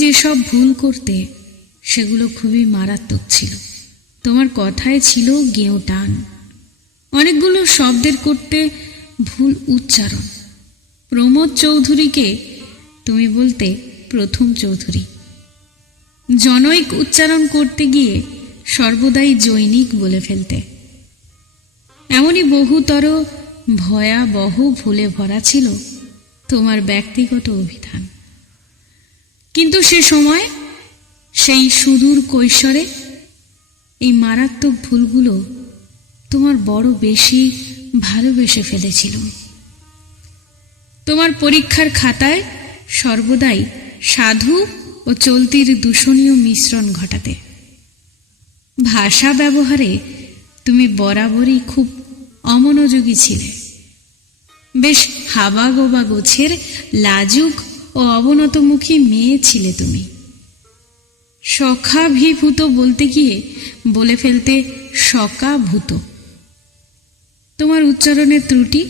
যেসব ভুল করতে সেগুলো খুবই মারাত্মক ছিল। তোমার কথায় ছিল গেঁয়ো টান, অনেকগুলো শব্দের করতে ভুল উচ্চারণ। প্রমোদ চৌধুরীকে তুমি বলতে প্রথম চৌধুরী। জনৈক উচ্চারণ করতে গিয়ে সর্বদাই জৈনিক বলে ফেলতে। এমনই বহুতর ভয়াবহ ভুলে ভরা ছিল তোমার ব্যক্তিগত অভিধান। কিন্তু সে সময়, সেই সুদূর কৈশোরে, এই মারাত্মক ভুলগুলো তোমার বড় বেশি ভালোবেসে ফেলেছিল। তোমার পরীক্ষার খাতায় সর্বদাই সাধু ও চলতির দূষণীয় মিশ্রণ ঘটাতে। ভাষা ব্যবহারে তুমি বরাবরই খুব অমনোযোগী ছিলে। বেশ হাবাগোবা গোছের লাজুক ও অবনতমুখী মেয়ে ছিলে তুমি। সখাভিভূত বলতে গিয়ে বলে ফেলতে সকাভূত। তোমার উচ্চারণের ত্রুটি,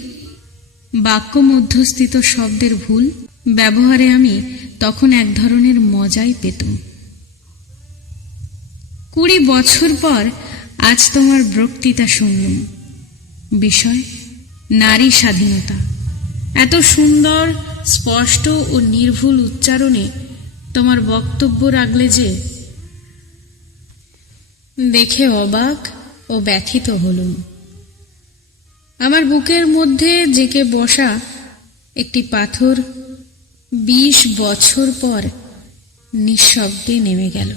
বাক্য মধ্যস্থিত শব্দের ভুল ব্যবহারে আমি তখন এক ধরনের মজাই পেতুম। 20 বছর পর আজ তোমার বক্তৃতা শুনলুম। বিষয় নারী স্বাধীনতা। এত সুন্দর, স্পষ্ট ও নির্ভুল উচ্চারণে তোমার বক্তব্য রাখলে যে দেখে অবাক ও ব্যথিত হলুম। আমার বুকের মধ্যে জেঁকে বসা একটি পাথর 20 বছর পর নিঃশব্দে নেমে গেল।